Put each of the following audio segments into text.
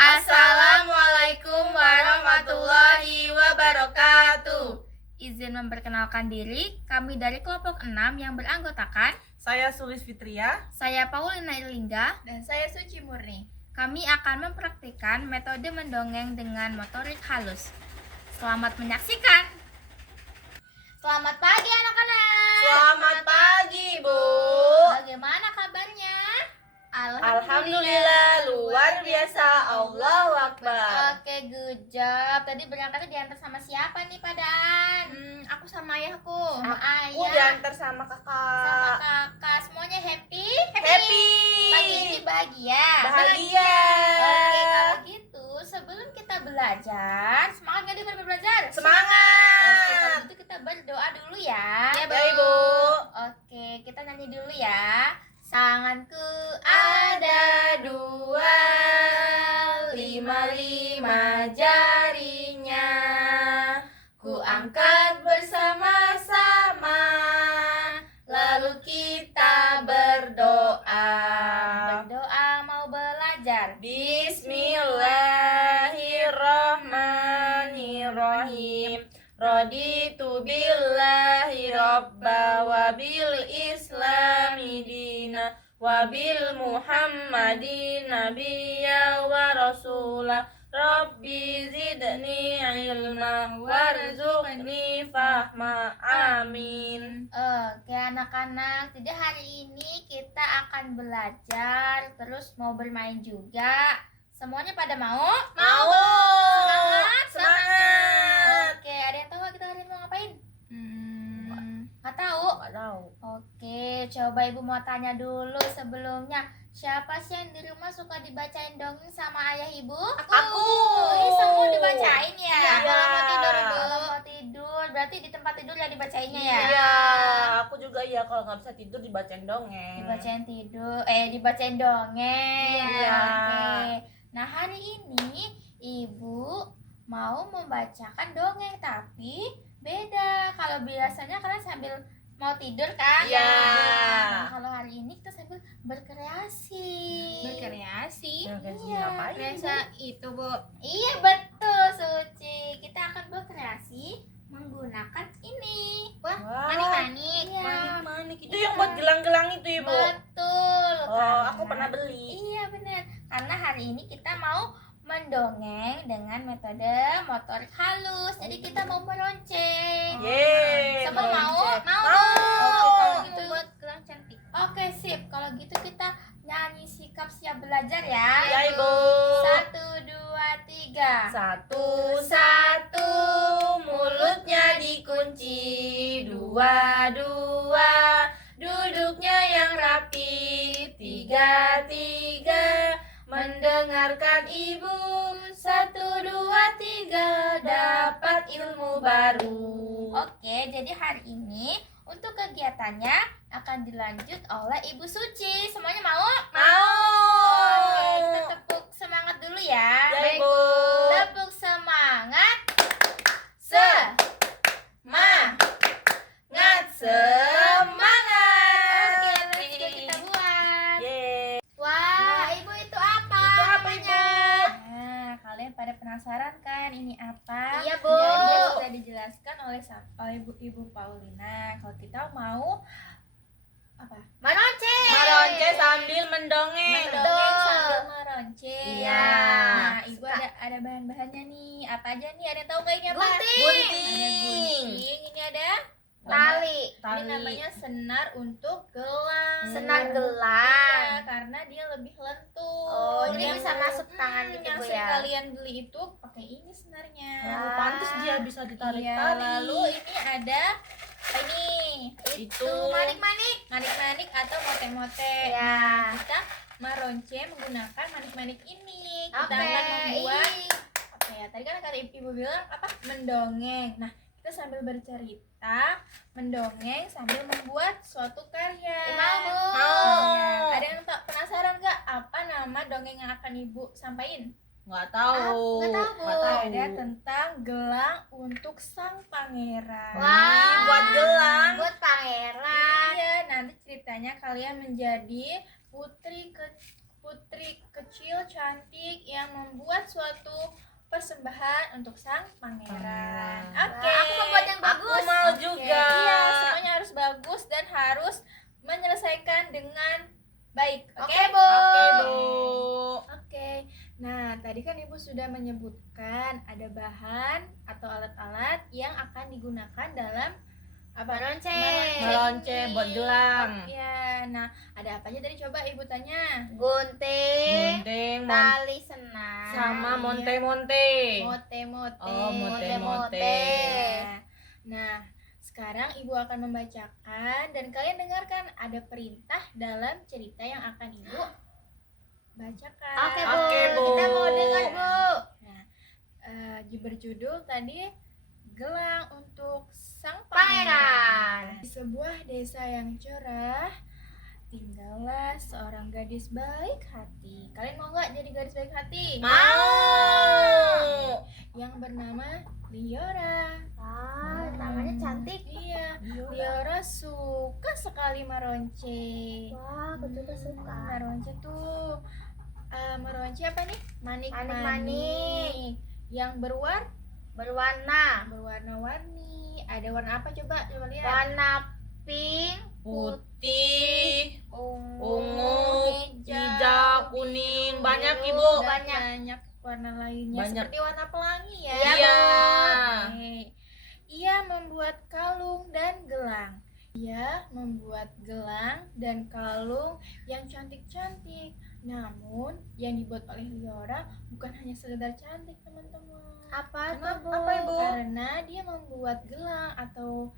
Assalamualaikum warahmatullahi wabarakatuh. Izin memperkenalkan diri, kami dari kelompok 6 yang beranggotakan Saya Sulis Fitria. saya Paulina Irlingga. Dan saya Suci Murni. Kami akan mempraktikkan metode mendongeng dengan motorik halus. Selamat menyaksikan. Selamat pagi anak-anak. Selamat pagi, Bu. Bagaimana kabarnya? Alhamdulillah, luar biasa. Allahu Akbar. Oke, good job. Tadi berangkatnya diantar sama siapa nih, Padan? Aku sama ayahku. Sama Aku ayah. diantar sama Sama kakak. kakak. Semuanya happy? Happy. Pagi ini bahagia. Bahagia. Oke, kalau gitu sebelum kita belajar, semangat gak nih belajar? Oke, kalau Semangat. gitu kita berdoa dulu ya. Ya, Ibu. Oke, kita nyanyi dulu ya. Tanganku ada dua, lima jarinya. Ku angkat bersama-sama, lalu kita berdoa. Berdoa mau belajar. Bismillahirrahmanirrahim. Raditu billahi robba wa bil islami dina wa bil muhammadin nabiyya wa rasula. Rabbi zidni ilma warzuqni fahma. Amin. Oke anak-anak, jadi hari ini kita akan belajar, terus mau bermain juga. Semuanya pada mau? Mau. Semangat. Oke, ada yang tahu kita hari ini mau ngapain? Nggak tahu? Nggak tahu. Oke, coba ibu mau tanya dulu sebelumnya. Siapa sih yang di rumah suka dibacain dongeng sama ayah ibu? Aku. Ih, semua dibacain ya? Iya. Kalau mau tidur, ibu. Kalau mau tidur, berarti di tempat tidur ya dibacainnya ya? Iya, aku juga iya, kalau nggak bisa tidur dibacain dongeng. Dibacain tidur, dibacain dongeng. Iya. Oke. Nah, hari ini ibu mau membacakan dongeng, tapi beda. Kalau biasanya kalian sambil mau tidur kan? Iya. Nah, kalau hari ini kita sambil berkreasi. Berkreasi. Iya, Biasa itu, Bu. Iya, betul, Suci. Kita akan berkreasi menggunakan ini. Wah, Wah, manik-manik. Iya. manik-manik. Itu yang buat gelang-gelang itu, Ibu. Betul. Oh, aku Karena- pernah beli. Iya, benar. Karena hari ini kita mau mendongeng dengan metode motorik halus. Jadi kita mau meronceng. Yeay, Semua mau? meronceng. Mau. Mau. Oke, kalau gitu buat gelang cantik. Oke, sip. Kalau gitu kita nyanyi sikap siap belajar ya. Ya, Ibu. 1, 2, 3. Satu, mulutnya dikunci. Dua, duduknya yang rapi. Tiga, mendengarkan ibu. 1, 2, 3, dapat ilmu baru. Oke, jadi hari ini untuk kegiatannya akan dilanjut oleh Ibu Suci. Semuanya mau? Oke, kita tepuk semangat dulu ya. Ya, Ibu. Tepuk semangat. Semangat. Oke, let's go kita buat. Yeay. Wah, Ibu itu apa? Itu apa, namanya? Nah, kalian pada penasaran kan ini apa? Iya, Bu. Tadi sudah dijelaskan oleh Ibu Paulina. Kalau kita mau apa? Meronceng. Meronceng sambil mendongeng. Mendongeng sambil meronceng. Iya. Nah, Ibu ada bahan-bahannya nih. Apa aja nih? Ada yang tahu nggak ini apa? Gunting. Ada Gunting. gunting. Ini ada Tali. Ini namanya senar untuk gelang. Senar gelang. Iya, karena dia lebih lentur. Oh, jadi Yang- bisa masuk tangan gitu, yang Bu, sering ya? kalian beli itu pakai ini senarnya. Oh, pantes dia bisa Iya, ditarik-tarik. lalu ini ada ini Itu. manik-manik atau mote-mote. Ya. Nah, kita meronceng menggunakan manik-manik ini. Kita Oke. akan membuat Ih. apa ya? Tadi kan kata ibu bilang apa? Mendongeng. Nah, kita sambil bercerita, mendongeng sambil membuat suatu karya. Mau, Bu. Mau. Ada yang penasaran nggak apa nama dongeng yang akan ibu sampaikan? Nggak tahu. Nggak tahu, Bu. Nggak tahu. Ada tentang gelang untuk sang pangeran. Wah. Buat gelang. Buat pangeran. Iya, nanti ceritanya kalian menjadi putri putri kecil cantik yang membuat suatu persembahan untuk sang pangeran. Oke. Aku mau buat yang Aku bagus. mau Oke, juga. iya, semuanya harus bagus dan harus menyelesaikan dengan baik. Oke, Oke, Bu. Oke, Bu. Oke. Nah, tadi kan Ibu sudah menyebutkan ada bahan atau alat-alat yang akan digunakan dalam Meronceng. Meronceng buat gelang. Ya, nah ada apa aja tadi coba Ibu tanya. Gunting, Gunting, tali senang, sama Iya. monte-monte. Mote-mote. Oh, mote-mote. Ya. Nah, sekarang Ibu akan membacakan dan kalian dengarkan ada perintah dalam cerita yang akan Ibu bacakan. Oke, Bu. Oke, Bu. Kita mau dengar, Bu. Nah, berjudul tadi Gelang untuk Sang Pangeran. Di sebuah desa yang cerah, tinggallah seorang gadis baik hati. Kalian mau nggak jadi gadis baik hati? Mau. Yang bernama Liora. Wah, namanya cantik. Iya, Liora suka sekali meronce. Wah, aku juga suka. Meronce tuh meronce apa nih? Manik-manik. Manik-manik. Yang berwarna-warni. Ada warna apa coba lihat. Warna pink, Putih, ungu, hijau, kuning, banyak biru, Ibu. dan Banyak. banyak warna lainnya Banyak. seperti warna pelangi ya. Iya, Oke. Ia membuat kalung dan gelang. Ia membuat gelang dan kalung yang cantik-cantik. Namun yang dibuat oleh Liora bukan hanya sekedar cantik, teman-teman. Apa tuh, Kenapa? Bu? Apa, Ibu? Karena dia membuat gelang atau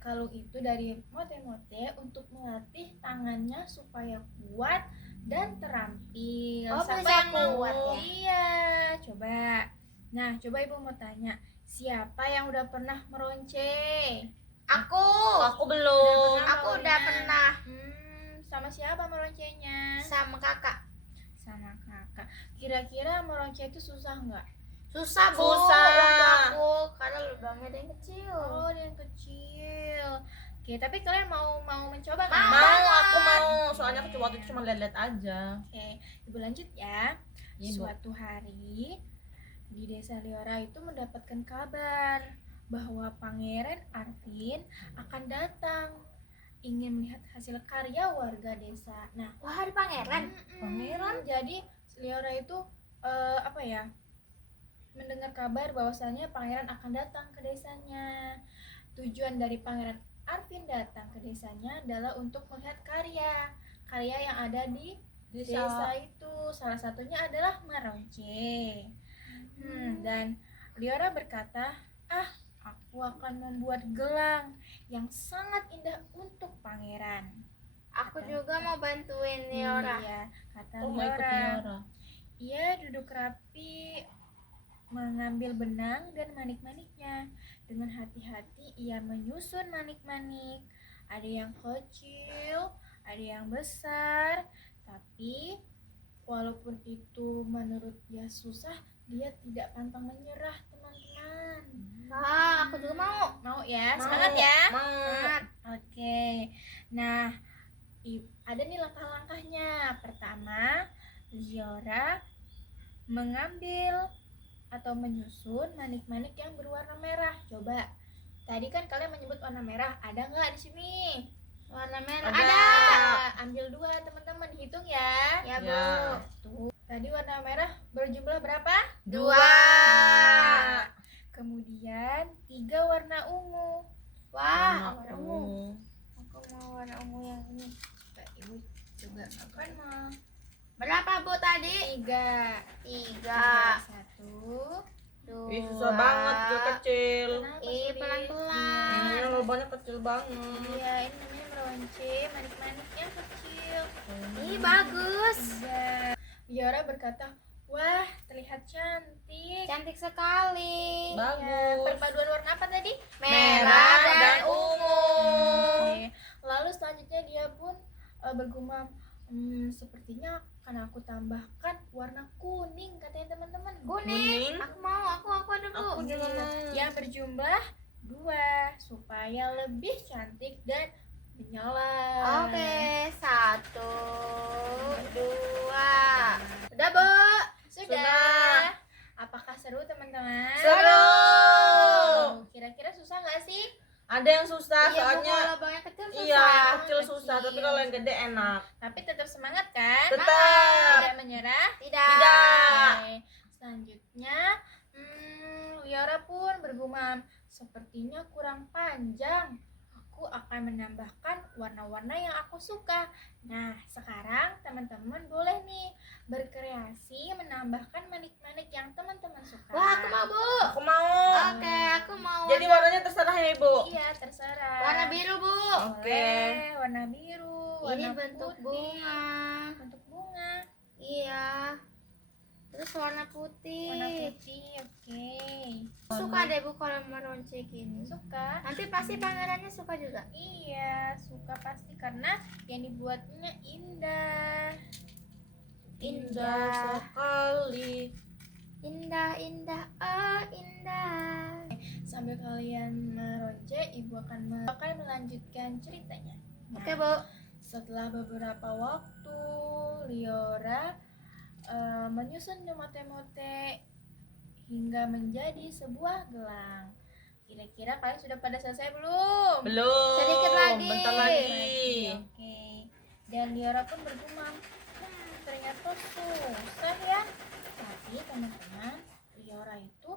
kalung itu dari mote-mote untuk melatih tangannya supaya kuat dan terampil. Oh, Siapa bisa yang mau? kuat ya? Iya, coba. Nah, coba Ibu mau tanya, siapa yang udah pernah meronce? Aku. Aku belum. Aku udah pernah Sama siapa meroncenya? sama kakak. Sama kakak. Kira-kira meronce itu susah nggak? Susah, Bu. Susah. Waktu aku karena lubangnya ada yang kecil. Oh, dia yang kecil. Oke, tapi kalian mau mencoba kan? Mau, aku mau. Soalnya aku waktu itu cuma lihat-lihat aja. Oke, Ibu lanjut ya. Ibu. Suatu hari di desa Liora itu mendapatkan kabar bahwa Pangeran Arvin akan datang ingin melihat hasil karya warga desa. Nah, Wah, ada pangeran. Pangeran? Jadi Liora itu apa ya? Mendengar kabar bahwasannya pangeran akan datang ke desanya. Tujuan dari Pangeran Arvin datang ke desanya adalah untuk melihat karya yang ada di desa itu. Salah satunya adalah meronce. Dan Liora berkata, aku akan membuat gelang yang sangat indah untuk pangeran. Aku juga mau bantuin Liora. Iya, kata Oh, mau ikut Liora. Liora. Ia duduk rapi mengambil benang dan manik-maniknya. Dengan hati-hati ia menyusun manik-manik. Ada yang kecil, ada yang besar. Tapi walaupun itu menurut dia susah, dia tidak pantang menyerah, teman-teman. Wah, aku juga mau. Mau ya? Mau. Semangat ya. Mau. Semangat. Oke. Nah, ada nih langkah-langkahnya. Pertama, Liora mengambil atau menyusun manik-manik yang berwarna merah. Coba. Tadi kan kalian menyebut warna merah. Ada nggak di sini? Warna merah Ada. ada. Ambil 2, teman-teman. Dihitung ya. Ya, Bu. Ya. Tuh. Tadi warna merah berjumlah berapa? 2. Kemudian 3 warna ungu. Wah, Warna warna ungu. ungu. Aku mau warna ungu yang ini. Coba Ibu juga akan mau. Berapa, Bu, tadi? 3. 3. 1. Ih, susah banget kecil. Kenapa Ih, sulit? pelan-pelan. Ini lubangnya kecil banget. Iya, ini namanya meronce, manik-maniknya kecil. Ih, bagus. Iya. Liora berkata, wah, terlihat cantik. Cantik sekali. Ya, Bagus. perpaduan warna apa tadi? Merah dan ungu. Oke. Lalu selanjutnya dia pun bergumam, sepertinya akan aku tambahkan warna kuning, katanya teman-teman. Kuning. Aku mau, aku ada, Bu. Aku juga mau. Yang berjumlah 2 supaya lebih cantik dan Nyala. Oke, 1, 2. Udah, Bu. Sudah. Apakah seru teman-teman? Seru. Kira-kira susah nggak sih? Ada yang susah Iya, Bu, soalnya. kalau lubangnya kecil susah. Iya, yang kecil Kecil. susah, tapi kalau yang gede enak. Tapi tetap semangat kan? Tetap. Tidak menyerah. Tidak. Tidak. Oke. Selanjutnya, Liara pun bergumam, sepertinya kurang panjang. Aku akan menambahkan warna-warna yang aku suka. Nah, sekarang teman-teman boleh nih berkreasi menambahkan manik-manik yang teman-teman suka. Wah, aku mau, Bu. Aku mau. Oke, aku mau Jadi warnanya terserah ya, Ibu. Iya, terserah. warna biru, Bu. Oke. Boleh, warna biru, Ini warna bentuk putih. bunga. Bentuk bunga. Iya. Terus warna putih. Warna putih, oke. Suka deh, Bu, kalau meronce gini. Suka? Nanti pasti pangerannya suka juga. Iya, suka pasti karena yang dibuatnya indah. Indah sekali. Indah, indah, oh indah. Sambil kalian meronce, ibu akan melanjutkan ceritanya. Nah, Oke, Bu. setelah beberapa waktu, Liora menyusun mote-mote hingga menjadi sebuah gelang. Kira-kira kalian sudah pada selesai belum? Belum. Sedikit lagi. Bentar lagi. Oke. Dan Liora pun bergumam, ternyata susah ya. Tapi teman-teman, Liora itu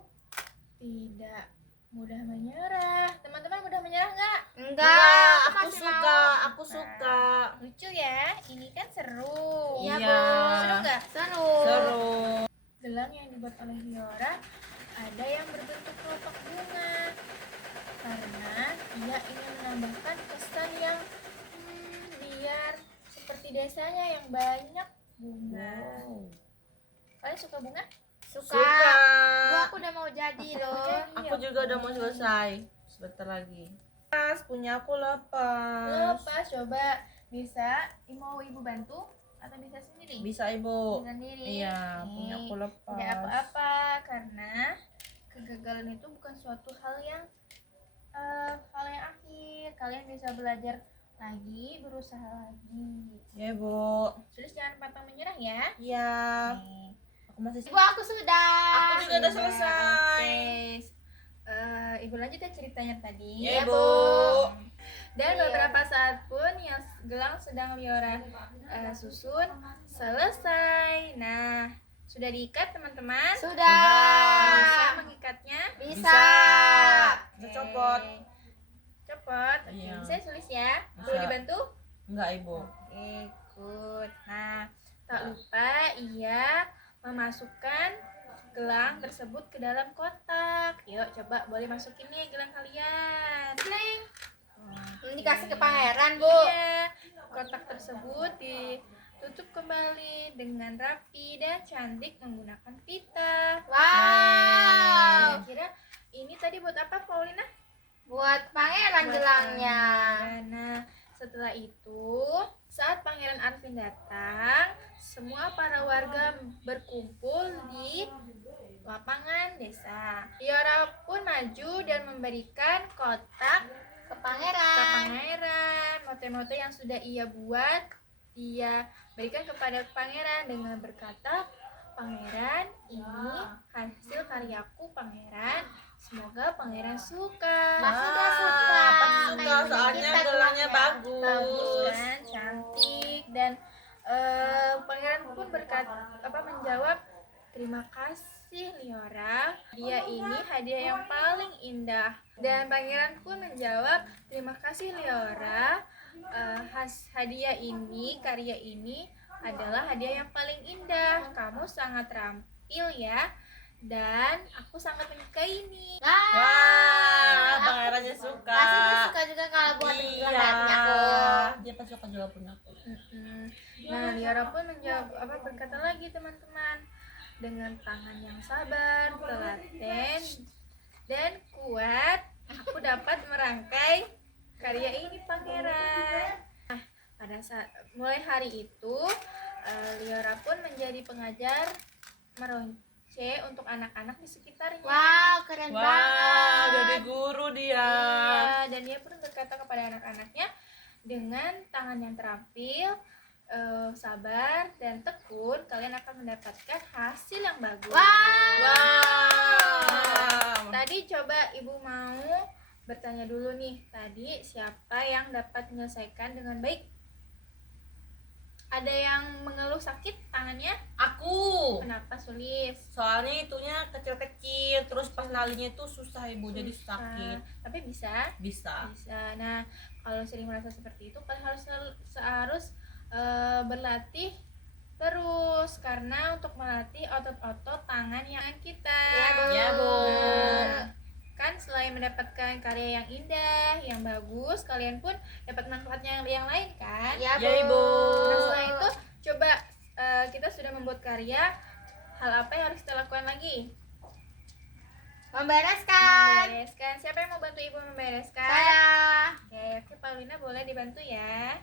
tidak mudah menyerah. Teman-teman mudah menyerah nggak? Enggak, Aku masih suka, mau. aku suka. Lucu ya, ini kan seru. Iya, Iya. Bu. Seru nggak? Seru. Seru. Gelang yang dibuat oleh Liora ada yang berbentuk kelopak bunga karena ia ingin menambahkan kesan yang liar seperti desanya yang banyak bunga. Kalian suka bunga? Suka. Suka. Bu, aku udah mau jadi loh. Aku juga udah mau selesai. Sebentar lagi. Pas punya aku lepas. Lepas, coba bisa mau ibu bantu atau bisa sendiri? Bisa, Ibu. Bisa sendiri. Iya, Oke. punya aku lepas. Tidak apa-apa karena kegagalan itu bukan suatu hal yang akhir. Kalian bisa belajar lagi, berusaha lagi. Ya, Bu. Terus jangan pantang menyerah ya. Iya. Oke. Aku masih Bu, aku sudah. Aku juga udah Sudah, selesai. oke. Ibu lanjut ya ceritanya tadi. Iya, Iya, Bu. Bu. Dan Iya. beberapa saat pun yang gelang sedang Liora susun selesai. Nah, sudah diikat teman-teman? Bisa Sudah. mengikatnya? Bisa. Bisa copot. Copot. Oke, Iya. bisa tulis ya. Bisa. Perlu dibantu? Enggak, Ibu. Oke, good. Nah, tak lupa ia memasukkan gelang tersebut ke dalam kotak. Yuk, coba boleh masukin nih gelang kalian. Sling. Wah, Ini dikasih ke pangeran, Bu. iya, kotak tersebut ditutup kembali dengan rapi dan cantik menggunakan pita. Wow. Kira-kira ini tadi buat apa, Paulina? Buat pangeran Buat gelangnya. pangeran. Nah, setelah itu, saat Pangeran Arvin datang, semua para warga berkumpul di lapangan desa. Liora pun maju dan memberikan kotak Ke ke pangeran. pangeran. Mote-mote yang sudah ia buat, ia berikan kepada pangeran dengan berkata, "Pangeran, ini hasil karyaku, pangeran. Semoga pangeran suka." Pasti dia suka. Pasti suka, Kayak punya soalnya kita gelangnya gelangnya. bagus. Bagus kan, cantik, dan pangeran pun menjawab, "Terima kasih Liora, dia ini hadiah yang paling indah." Dan pangeran pun menjawab, "Terima kasih Liora, karya ini adalah hadiah yang paling indah. Kamu sangat terampil ya, dan aku sangat menyukai ini." Wah, pangerannya suka. Pasti dia suka juga kalau buat Iya. gelang punya aku. Dia pasti suka juga punya aku. Nah, Liora pun berkata lagi teman-teman, dengan tangan yang sabar, telaten, dan kuat, aku dapat merangkai karya ini, pangeran. Nah, pada saat mulai hari itu, Liora pun menjadi pengajar meronce untuk anak-anak di sekitarnya. Wow, keren Wah, banget. jadi guru dia. Iya, dan dia pun berkata kepada anak-anaknya, Dengan tangan yang terampil, sabar dan tekun, kalian akan mendapatkan hasil yang bagus. Wow. Tadi coba ibu mau bertanya dulu nih, tadi siapa yang dapat menyelesaikan dengan baik? Ada yang mengeluh sakit tangannya? Aku. Kenapa sulit? Soalnya itunya kecil-kecil, terus pas nalinya itu susah ibu, jadi sakit. Tapi bisa. Bisa. Nah, kalau sering merasa seperti itu, kalian harus berlatih terus, karena untuk melatih otot-otot tangan yang kita. Ya, Bu. Nah, kan selain mendapatkan karya yang indah, yang bagus, kalian pun dapat manfaatnya yang lain kan? Ya, Ya, Ibu. Nah, setelah itu coba kita sudah membuat karya, hal apa yang harus kita lakukan lagi? Membereskan. Membereskan. Siapa yang mau bantu ibu membereskan? Saya. Oke, Paulina boleh dibantu ya.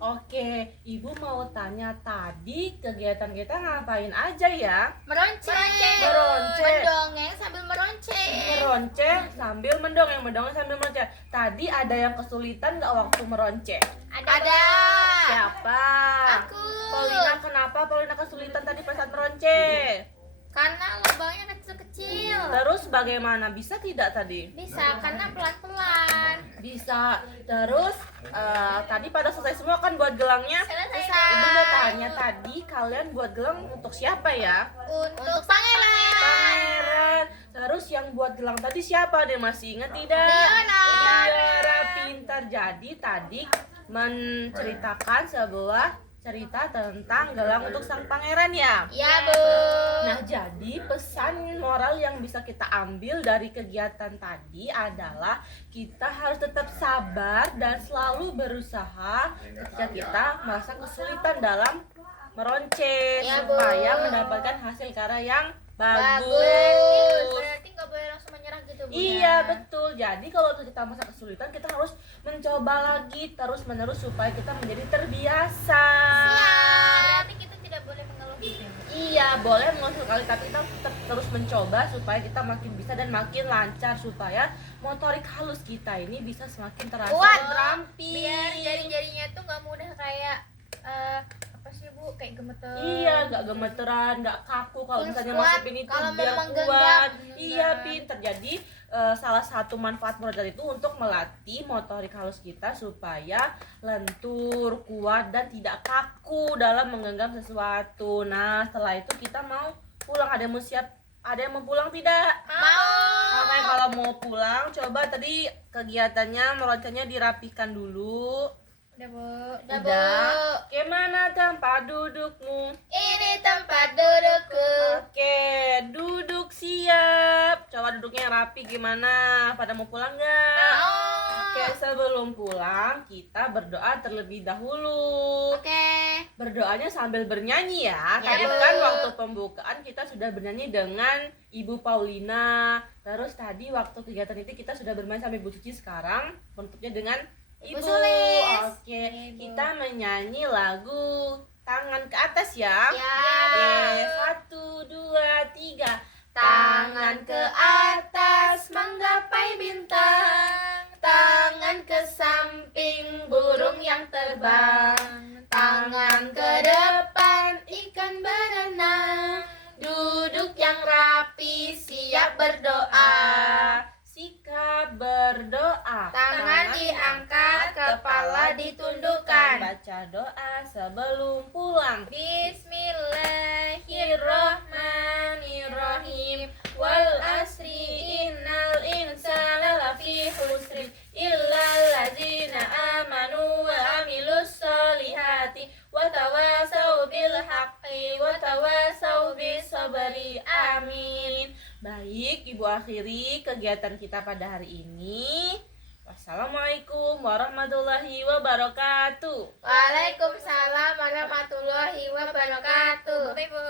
Oke, ibu mau tanya tadi kegiatan kita ngapain aja ya? Meronceng. Mendongeng sambil meronceng. Meronceng sambil mendongeng, mendongeng sambil meronceng. Tadi ada yang kesulitan nggak waktu meronceng? Ada. Siapa? Aku. Paulina, kenapa Paulina kesulitan tadi pas saat meronceng? Karena lubangnya kecil-kecil. Terus bagaimana? Bisa tidak tadi? Bisa, karena pelan-pelan. Bisa. Terus tadi pada selesai semua kan buat gelangnya? Selesai. Ibu mau tanya tadi kalian buat gelang untuk siapa ya? Untuk pangeran. Pangeran. Terus yang buat gelang tadi siapa deh, masih ingat tidak? Liara pintar. Jadi tadi menceritakan sebuah cerita tentang gelang untuk sang pangeran ya. Ya, Bu. Nah, jadi pesan moral yang bisa kita ambil dari kegiatan tadi adalah kita harus tetap sabar dan selalu berusaha ketika kita merasa kesulitan dalam meronceng, Ya, Bu. supaya mendapatkan hasil karya yang bagus. Berarti nggak boleh langsung menyerah gitu, Bu. Iya, betul. Jadi kalau kita merasa kesulitan, kita harus mencoba lagi terus menerus supaya kita menjadi terbiasa. Berarti kita tidak boleh mengeluh gitu. Iya, boleh mengeluh sekali, tapi kita tetap terus mencoba supaya kita makin bisa dan makin lancar, supaya motorik halus kita ini bisa semakin terasa Kuat. dan terampil. Biar jari-jarinya tuh nggak mudah kayak apa sih, Bu, kayak gemeter. Iya, nggak gemeteran, nggak kaku kalau Terus misalnya kuat masukin itu kalau mau biar menggenggam. kuat. Iya, pinter. Jadi salah satu manfaat meronceng itu untuk melatih motorik halus kita supaya lentur, kuat dan tidak kaku dalam menggenggam sesuatu. Nah, setelah itu kita mau pulang. Ada yang mau siap? Ada yang mau pulang tidak? Mau. Oke, kalau mau pulang, coba tadi kegiatannya meroncengnya dirapikan dulu. Udah, Bu. Udah, Bu. Udah. Bagaimana tempat dudukmu? Ini tempat dudukku. Oke, duduk siap. Coba duduknya yang rapi gimana? Pada mau pulang nggak? Oke, sebelum pulang kita berdoa terlebih dahulu. Oke. Berdoanya sambil bernyanyi ya. Ya, Tadi Bu. kan waktu pembukaan kita sudah bernyanyi dengan Ibu Paulina. Terus tadi waktu kegiatan itu kita sudah bermain sama Ibu Cici. Sekarang penutupnya dengan Ibu Ibu. Sulis. Oke, Ibu. kita menyanyi lagu Tangan ke Atas ya. Ya. Oke, 1, 2, 3. Tangan ke atas menggapai bintang, tangan ke samping burung yang terbang, tangan ke depan ikan berenang, duduk yang rapi siap berdoa, sikap berdoa, Tangan diangkat, kepala ditundukkan. baca doa sebelum pulang. Bismillahirrahmanirrahim. Wal asri innal insana lafi khusrin illal ladzina amanu wa amilus solihati wa tawasau bil haqqi wa tawasau bis sabri. Amin. Baik, Ibu akhiri kegiatan kita pada hari ini. Wassalamualaikum warahmatullahi wabarakatuh. Waalaikumsalam warahmatullahi wabarakatuh. Bye, Bu.